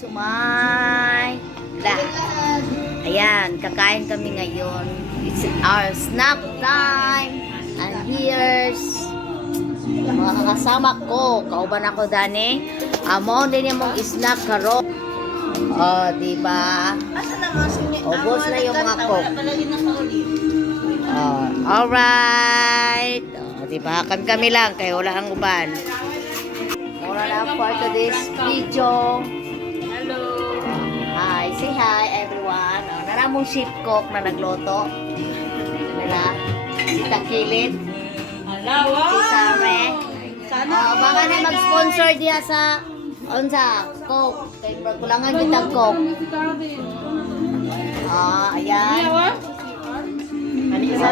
Sumay. Ayan, kakain kami ngayon. It's our snack time. And here's mga kasama ko. Kauban ako, Dani. Amo, din yung mong snack karon. Oh, diba? Ubos na yung mga coke. Oh, alright. Oh, diba? Kami lang, kaya wala ang uban. Mura na for today's video. Hello. Hi, say hi everyone. Oh, naramong sheep cook na nagloto. Nila, si Takilid, si Sare. Oh, baka na mag-sponsor diya sa onsa coke. Kaya kulangan kita coke. Ah, ayan. Sa